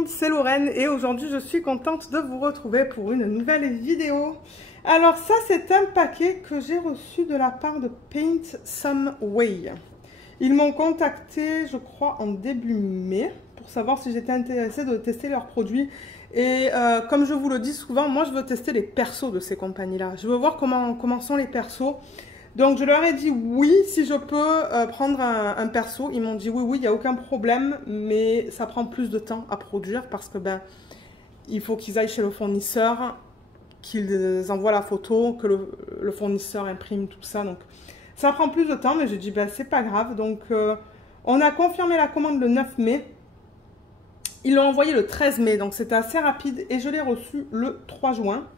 monde, c'est Lorraine et aujourd'hui je suis contente de vous retrouver pour une nouvelle vidéo. Alors ça c'est un paquet que j'ai reçu de la part de Paint Some Way. Ils m'ont contacté je crois en début mai pour savoir si j'étais intéressée de tester leurs produits. Et comme je vous le dis souvent, moi je veux tester les persos de ces compagnies-là. Je veux voir comment sont les persos. Donc je leur ai dit oui, si je peux prendre un perso. Ils m'ont dit oui, il n'y a aucun problème, mais ça prend plus de temps à produire parce que il faut qu'ils aillent chez le fournisseur, qu'ils envoient la photo, que le fournisseur imprime tout ça. Donc ça prend plus de temps, mais j'ai dit c'est pas grave. Donc on a confirmé la commande le 9 mai. Ils l'ont envoyé le 13 mai, donc c'était assez rapide et je l'ai reçu le 3 juin.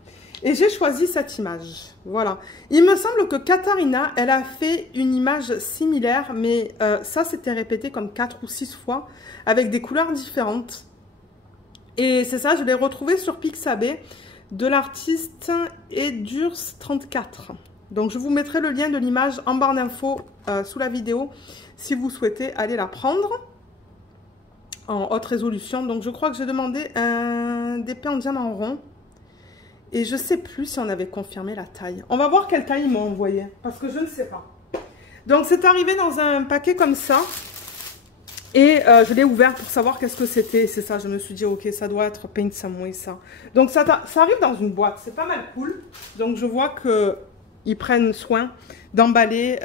Et j'ai choisi cette image, voilà. Il me semble que Katharina, elle a fait une image similaire, mais ça s'était répété comme 4 ou 6 fois, avec des couleurs différentes. Et c'est ça, je l'ai retrouvé sur Pixabay, de l'artiste Edurs34. Donc je vous mettrai le lien de l'image en barre d'infos sous la vidéo, si vous souhaitez aller la prendre en haute résolution. Donc je crois que j'ai demandé un DP en diamant rond. Et je ne sais plus si on avait confirmé la taille. On va voir quelle taille ils m'ont envoyé. Parce que je ne sais pas. Donc c'est arrivé dans un paquet comme ça. Et je l'ai ouvert pour savoir qu'est-ce que c'était. C'est ça, je me suis dit, ok, ça doit être Paint Some Way, ça. Donc ça arrive dans une boîte. C'est pas mal cool. Donc je vois qu'ils prennent soin d'emballer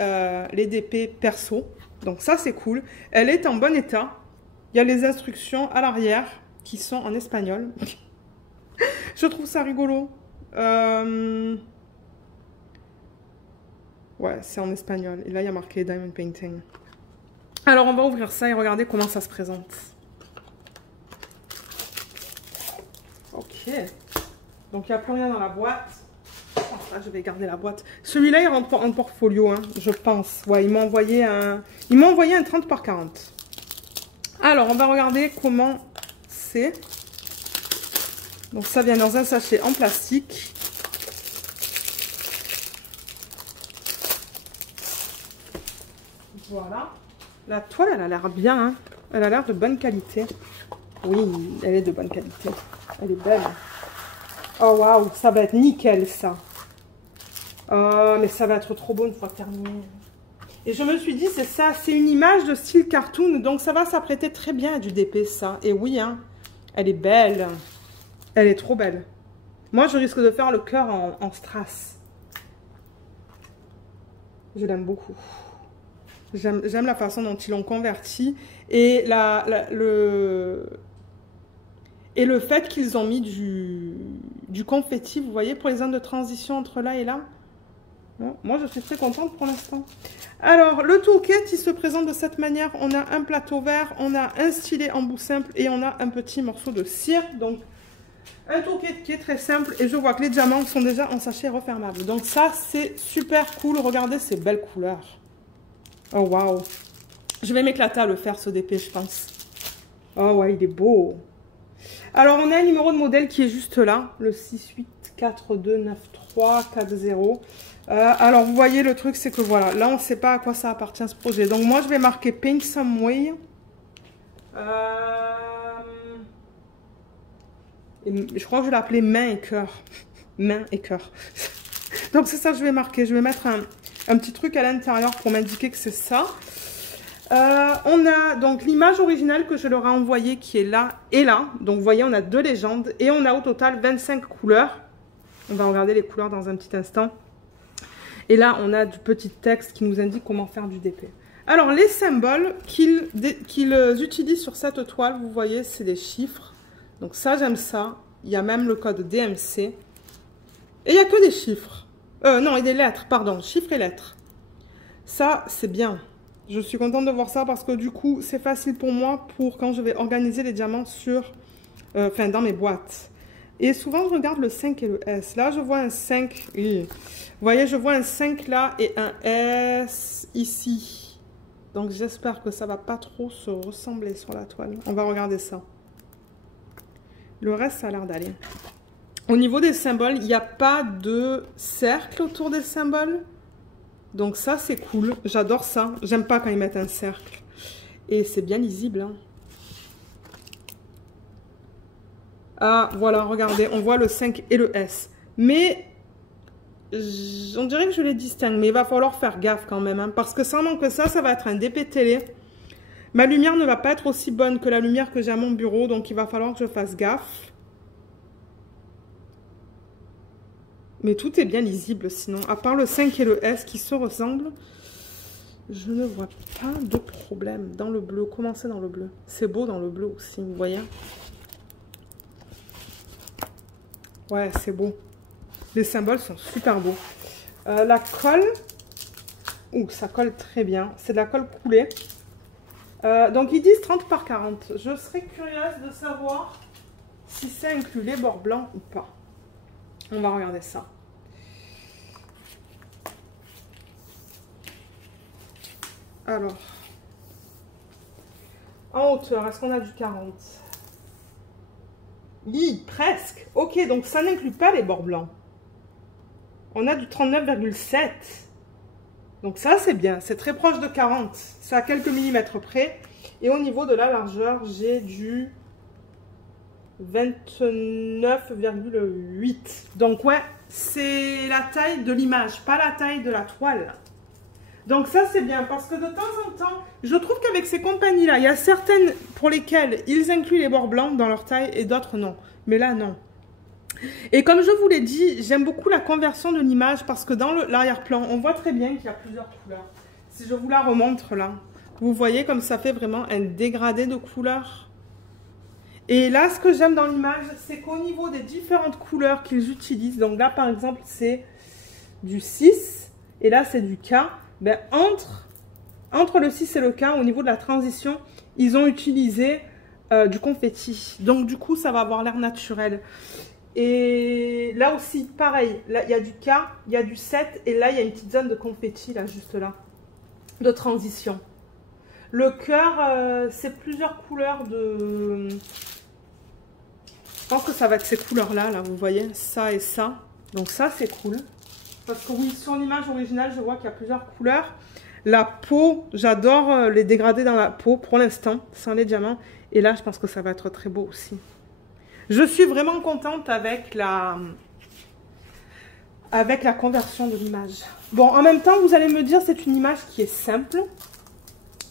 les DP perso. Donc ça, c'est cool. Elle est en bon état. Il y a les instructions à l'arrière qui sont en espagnol. Je trouve ça rigolo. Ouais, c'est en espagnol. Et là, il y a marqué Diamond Painting. Alors, on va ouvrir ça et regarder comment ça se présente. Ok. Donc, il n'y a plus rien dans la boîte. Oh, là, je vais garder la boîte. Celui-là, il rentre en portfolio, hein, je pense. Ouais, il m'a envoyé un 30 par 40. Alors, on va regarder comment c'est. Donc ça vient dans un sachet en plastique. Voilà. La toile, elle a l'air bien. Hein. Elle a l'air de bonne qualité. Oui, elle est de bonne qualité. Elle est belle. Oh waouh, ça va être nickel ça. Oh, mais ça va être trop beau une fois terminé. Et je me suis dit, c'est ça, c'est une image de style cartoon. Donc ça va s'apprêter très bien à du DP ça. Et oui, hein, elle est belle. Elle est trop belle. Moi, je risque de faire le cœur en strass. Je l'aime beaucoup. J'aime la façon dont ils l'ont converti. Et, le fait qu'ils ont mis du confetti, vous voyez, pour les zones de transition entre là et là. Bon, moi, je suis très contente pour l'instant. Alors, le toolkit, il se présente de cette manière. On a un plateau vert, on a un stylet en bout simple et on a un petit morceau de cire. Donc, un toolkit qui est très simple et je vois que les diamants sont déjà en sachet refermable. Donc ça, c'est super cool. Regardez ces belles couleurs. Oh, waouh. Je vais m'éclater à le faire, ce DP, je pense. Oh, ouais, il est beau. Alors, on a un numéro de modèle qui est juste là. Le 68429340. Alors, vous voyez, le truc, c'est que voilà. Là, on ne sait pas à quoi ça appartient, ce projet. Donc, moi, je vais marquer Paint Some Way. Je crois que je vais l'appeler main et cœur. Main et cœur. Donc c'est ça que je vais marquer. Je vais mettre un petit truc à l'intérieur pour m'indiquer que c'est ça. On a donc l'image originale que je leur ai envoyée qui est là et là. Donc vous voyez, on a 2 légendes. Et on a au total 25 couleurs. On va regarder les couleurs dans un petit instant. Et là, on a du petit texte qui nous indique comment faire du DP. Alors les symboles qu'ils utilisent sur cette toile, vous voyez, c'est des chiffres. Donc ça, j'aime ça. Il y a même le code DMC. Et il n'y a que des chiffres. Non, et des lettres, pardon. Chiffres et lettres. Ça, c'est bien. Je suis contente de voir ça parce que du coup, c'est facile pour moi pour quand je vais organiser les diamants dans mes boîtes. Et souvent, je regarde le 5 et le S. Là, je vois un 5. Oui. Vous voyez, je vois un 5 là et un S ici. Donc, j'espère que ça ne va pas trop se ressembler sur la toile. On va regarder ça. Le reste, ça a l'air d'aller. Au niveau des symboles, il n'y a pas de cercle autour des symboles. Donc ça, c'est cool. J'adore ça. J'aime pas quand ils mettent un cercle. Et c'est bien lisible. Hein. Ah, voilà, regardez, on voit le 5 et le S. Mais, on dirait que je les distingue, mais il va falloir faire gaffe quand même, hein, parce que sans manque ça, ça va être un DP télé. Ma lumière ne va pas être aussi bonne que la lumière que j'ai à mon bureau, donc il va falloir que je fasse gaffe. Mais tout est bien lisible sinon, à part le 5 et le S qui se ressemblent, je ne vois pas de problème. Dans le bleu, commencez dans le bleu. C'est beau dans le bleu aussi, vous voyez? Ouais, c'est beau. Les symboles sont super beaux. La colle, ouh, ça colle très bien. C'est de la colle coulée. Donc ils disent 30 par 40. Je serais curieuse de savoir si ça inclut les bords blancs ou pas. On va regarder ça. Alors, en hauteur, est-ce qu'on a du 40? Oui, presque. Ok, donc ça n'inclut pas les bords blancs. On a du 39,7. Donc ça, c'est bien. C'est très proche de 40. C'est à quelques millimètres près. Et au niveau de la largeur, j'ai du 29,8. Donc ouais, c'est la taille de l'image, pas la taille de la toile. Donc ça, c'est bien parce que de temps en temps, je trouve qu'avec ces compagnies-là, il y a certaines pour lesquelles ils incluent les bords blancs dans leur taille et d'autres non. Mais là, non. Et comme je vous l'ai dit, j'aime beaucoup la conversion de l'image parce que dans l'arrière-plan, on voit très bien qu'il y a plusieurs couleurs. Si je vous la remontre là, vous voyez comme ça fait vraiment un dégradé de couleurs. Et là, ce que j'aime dans l'image, c'est qu'au niveau des différentes couleurs qu'ils utilisent, donc là par exemple, c'est du 6 et là c'est du K. Ben, entre le 6 et le K, au niveau de la transition, ils ont utilisé du confetti. Donc du coup, ça va avoir l'air naturel. Et là aussi, pareil, là il y a du K, il y a du 7 et là il y a une petite zone de confetti, là juste là, de transition. Le cœur, c'est plusieurs couleurs de... Je pense que ça va être ces couleurs-là, là, vous voyez, ça et ça. Donc ça, c'est cool. Parce que oui, sur l'image originale, je vois qu'il y a plusieurs couleurs. La peau, j'adore les dégradés dans la peau pour l'instant, sans les diamants. Et là, je pense que ça va être très beau aussi. Je suis vraiment contente avec la conversion de l'image. Bon, en même temps, vous allez me dire, c'est une image qui est simple,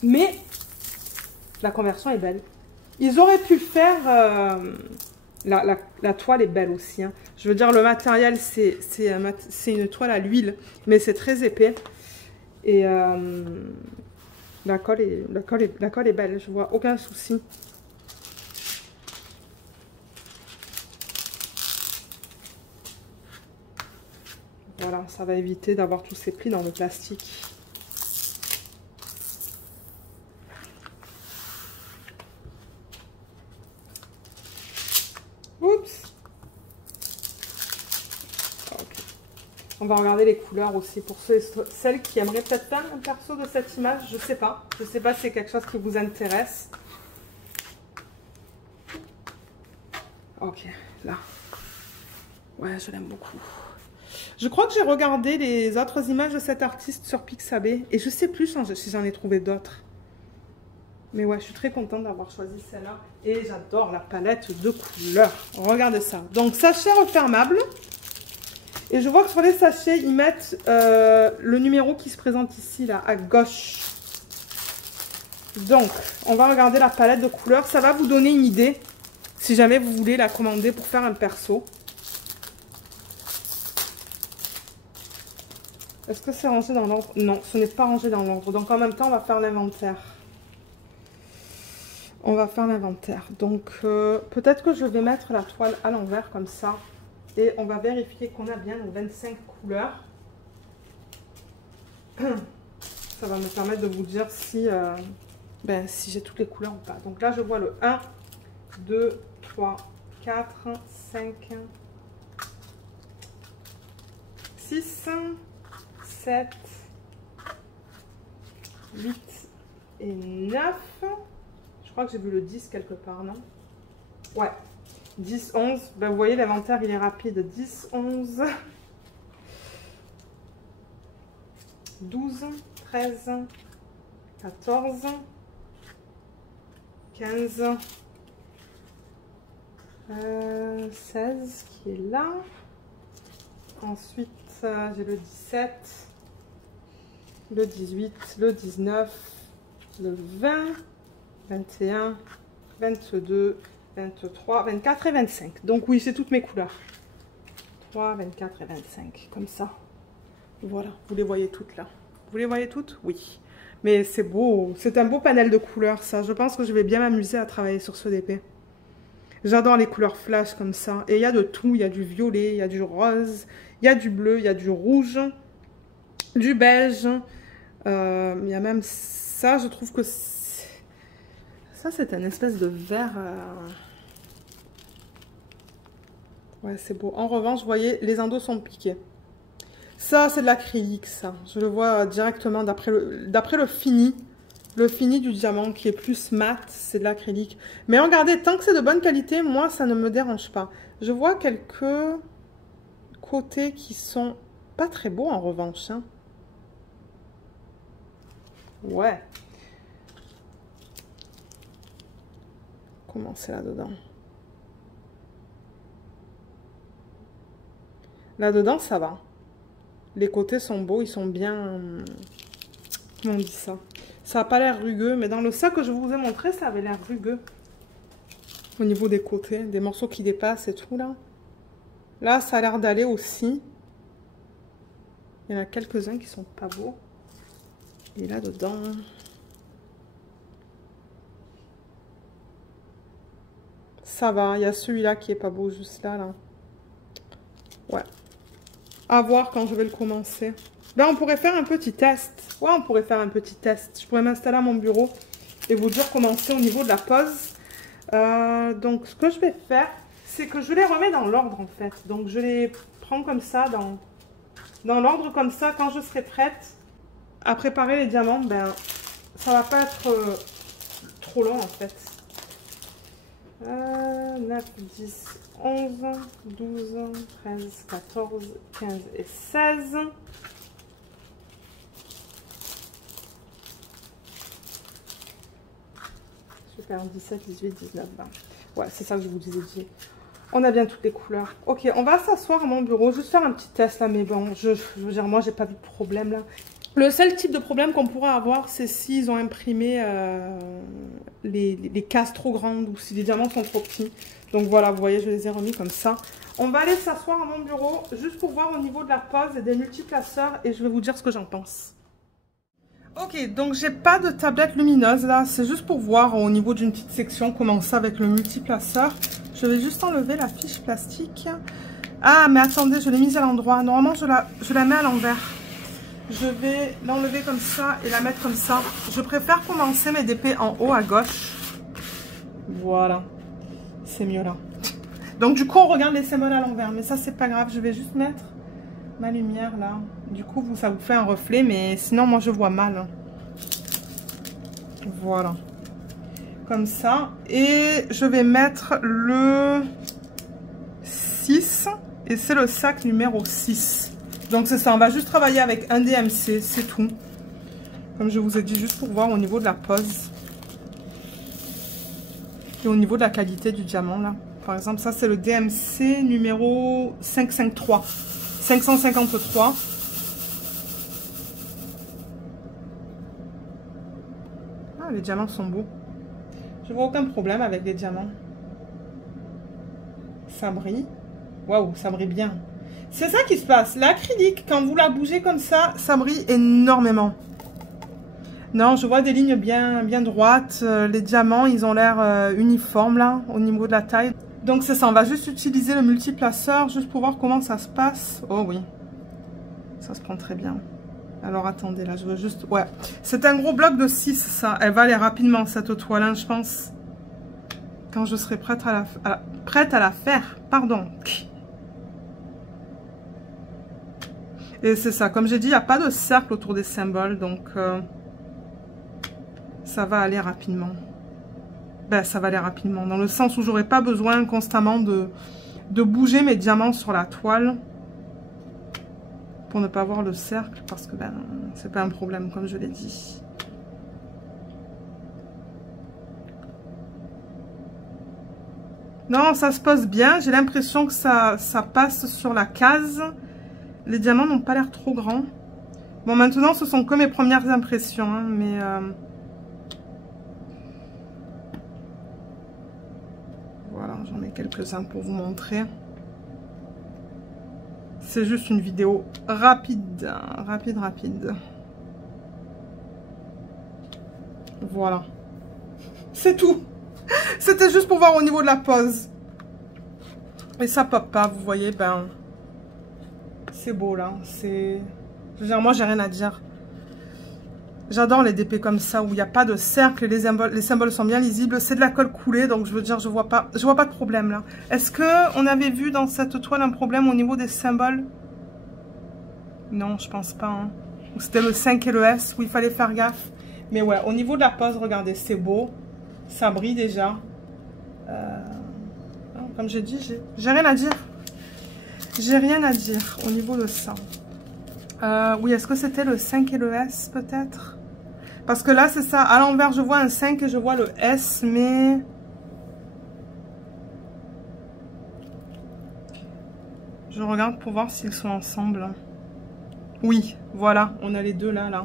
mais la conversion est belle. Ils auraient pu faire... la toile est belle aussi. Hein. Je veux dire, le matériel, c'est une toile à l'huile, mais c'est très épais. Et la colle est belle, je vois aucun souci. Voilà, ça va éviter d'avoir tous ces plis dans le plastique. Oups. Okay. On va regarder les couleurs aussi pour celles qui aimeraient peut-être faire un perso de cette image. Je sais pas. Je sais pas si c'est quelque chose qui vous intéresse. Ok, là. Ouais, je l'aime beaucoup. Je crois que j'ai regardé les autres images de cet artiste sur Pixabay et je sais plus si j'en ai trouvé d'autres. Mais ouais, je suis très contente d'avoir choisi celle-là et j'adore la palette de couleurs. Regardez ça. Donc, sachet refermable. Et je vois que sur les sachets, ils mettent le numéro qui se présente ici, là, à gauche. Donc, on va regarder la palette de couleurs. Ça va vous donner une idée si jamais vous voulez la commander pour faire un perso. Est-ce que c'est rangé dans l'ordre? Non, ce n'est pas rangé dans l'ordre. Donc, en même temps, on va faire l'inventaire. On va faire l'inventaire. Donc, peut-être que je vais mettre la toile à l'envers comme ça. Et on va vérifier qu'on a bien nos 25 couleurs. Ça va me permettre de vous dire si, si j'ai toutes les couleurs ou pas. Donc là, je vois le 1, 2, 3, 4, 5, 6, 7, 8 et 9. Je crois que j'ai vu le 10 quelque part, non? Ouais. 10, 11. Ben, vous voyez, l'inventaire, il est rapide. 10, 11, 12, 13, 14, 15, 16 qui est là. Ensuite, j'ai le 17, le 18, le 19, le 20, 21, 22, 23, 24 et 25. Donc oui, c'est toutes mes couleurs. 3, 24 et 25, comme ça. Voilà, vous les voyez toutes là. Vous les voyez toutes? Oui. Mais c'est beau, c'est un beau panel de couleurs ça. Je pense que je vais bien m'amuser à travailler sur ce DP. J'adore les couleurs flash comme ça. Et il y a de tout, il y a du violet, il y a du rose, il y a du bleu, il y a du rouge, du beige. Il y a même ça, je trouve que ça c'est un espèce de vert. Ouais, c'est beau. En revanche, vous voyez, les endos sont piqués. Ça, c'est de l'acrylique, ça. Je le vois directement d'après le fini. Le fini du diamant qui est plus mat, c'est de l'acrylique. Mais regardez, tant que c'est de bonne qualité, moi, ça ne me dérange pas. Je vois quelques côtés qui sont pas très beaux, en revanche. Hein. Ouais. Comment c'est là-dedans? Là-dedans, ça va. Les côtés sont beaux, ils sont bien... Comment on dit ça? Ça n'a pas l'air rugueux, mais dans le sac que je vous ai montré, ça avait l'air rugueux. Au niveau des côtés, des morceaux qui dépassent et tout, là. Là, ça a l'air d'aller aussi. Il y en a quelques-uns qui sont pas beaux. Et là-dedans... Ça va, il y a celui-là qui est pas beau, juste là, là. Ouais. À voir quand je vais le commencer. Là, on pourrait faire un petit test. Ouais, on pourrait faire un petit test. Je pourrais m'installer à mon bureau et vous dire comment c'est au niveau de la pose. Donc, ce que je vais faire, c'est que je les remets dans l'ordre, en fait. Donc, je les prends comme ça, dans l'ordre comme ça. Quand je serai prête à préparer les diamants, ben, ça va pas être trop long, en fait. 9, 10, 11, 12, 13, 14, 15 et 16. Super, 17, 18, 19, 20. Ouais, c'est ça que je vous disais. On a bien toutes les couleurs. Ok, on va s'asseoir à mon bureau, juste faire un petit test là, mais bon, je veux dire, moi, j'ai pas vu de problème là. Le seul type de problème qu'on pourrait avoir, c'est s'ils ont imprimé les cases trop grandes ou si les diamants sont trop petits. Donc voilà, vous voyez, je les ai remis comme ça. On va aller s'asseoir à mon bureau juste pour voir au niveau de la pose et des multiplaceurs et je vais vous dire ce que j'en pense. Ok, donc j'ai pas de tablette lumineuse là, c'est juste pour voir au niveau d'une petite section comment ça avec le multiplaceur. Je vais juste enlever la fiche plastique. Ah, mais attendez, je l'ai mise à l'endroit. Normalement, je la mets à l'envers. Je vais l'enlever comme ça et la mettre comme ça. Je préfère commencer mes DP en haut à gauche. Voilà. C'est mieux là. Donc du coup, on regarde les symboles à l'envers. Mais ça, c'est pas grave. Je vais juste mettre ma lumière là. Du coup, ça vous fait un reflet. Mais sinon, moi, je vois mal. Voilà. Comme ça. Et je vais mettre le 6. Et c'est le sac numéro 6. Donc c'est ça, on va juste travailler avec un DMC, c'est tout. Comme je vous ai dit, juste pour voir au niveau de la pose. Et au niveau de la qualité du diamant, là. Par exemple, ça c'est le DMC numéro 553. 553. Ah, les diamants sont beaux. Je vois aucun problème avec les diamants. Ça brille. Waouh, ça brille bien. C'est ça qui se passe. L'acrylique, quand vous la bougez comme ça, ça brille énormément. Non, je vois des lignes bien droites. Les diamants, ils ont l'air uniformes là, au niveau de la taille. Donc c'est ça, on va juste utiliser le multiplaceur, juste pour voir comment ça se passe. Oh oui, ça se prend très bien. Alors attendez, là, je veux juste... Ouais, c'est un gros bloc de 6, ça. Elle va aller rapidement, cette toile, hein, je pense. Quand je serai prête à la faire. Pardon. Et c'est ça, comme j'ai dit, il n'y a pas de cercle autour des symboles, donc ça va aller rapidement. Ben, ça va aller rapidement, dans le sens où j'aurai pas besoin constamment de bouger mes diamants sur la toile pour ne pas voir le cercle, parce que ben, c'est pas un problème, comme je l'ai dit. Non, ça se pose bien. J'ai l'impression que ça passe sur la case. Les diamants n'ont pas l'air trop grands. Bon, maintenant, ce sont que mes premières impressions. Hein, mais... voilà, j'en ai quelques-uns pour vous montrer. C'est juste une vidéo rapide. Rapide. Voilà. C'est tout. C'était juste pour voir au niveau de la pose. Et ça pop pas, vous voyez, ben... C'est beau, là. C'est... Je veux dire, moi, j'ai rien à dire. J'adore les DP comme ça, où il n'y a pas de cercle et les symboles sont bien lisibles. C'est de la colle coulée, donc je veux dire, je vois pas de problème, là. Est-ce qu'on avait vu dans cette toile un problème au niveau des symboles? Non, je pense pas. Hein. C'était le 5 et le S, où il fallait faire gaffe. Mais ouais, au niveau de la pose, regardez, c'est beau. Ça brille déjà. Comme j'ai dit, j'ai rien à dire. J'ai rien à dire au niveau de ça. Oui, est-ce que c'était le 5 et le S peut-être? Parce que là, c'est ça. À l'envers, je vois un 5 et je vois le S, mais... Je regarde pour voir s'ils sont ensemble. Oui, voilà. On a les deux là.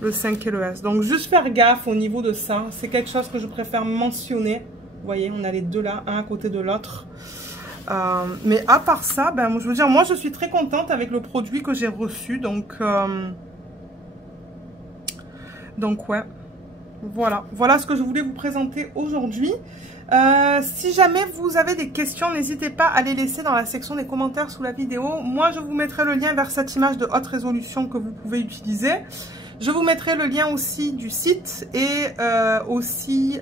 Le 5 et le S. Donc, juste faire gaffe au niveau de ça. C'est quelque chose que je préfère mentionner. Vous voyez, on a les deux là, un à côté de l'autre. Mais à part ça, ben, je veux dire, moi, je suis très contente avec le produit que j'ai reçu. Donc ouais. Voilà ce que je voulais vous présenter aujourd'hui. Si jamais vous avez des questions, n'hésitez pas à les laisser dans la section des commentaires sous la vidéo. Moi, je vous mettrai le lien vers cette image de haute résolution que vous pouvez utiliser. Je vous mettrai le lien aussi du site et aussi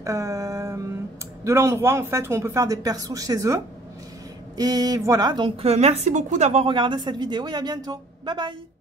de l'endroit en fait où on peut faire des persos chez eux. Et voilà, donc merci beaucoup d'avoir regardé cette vidéo et à bientôt. Bye bye!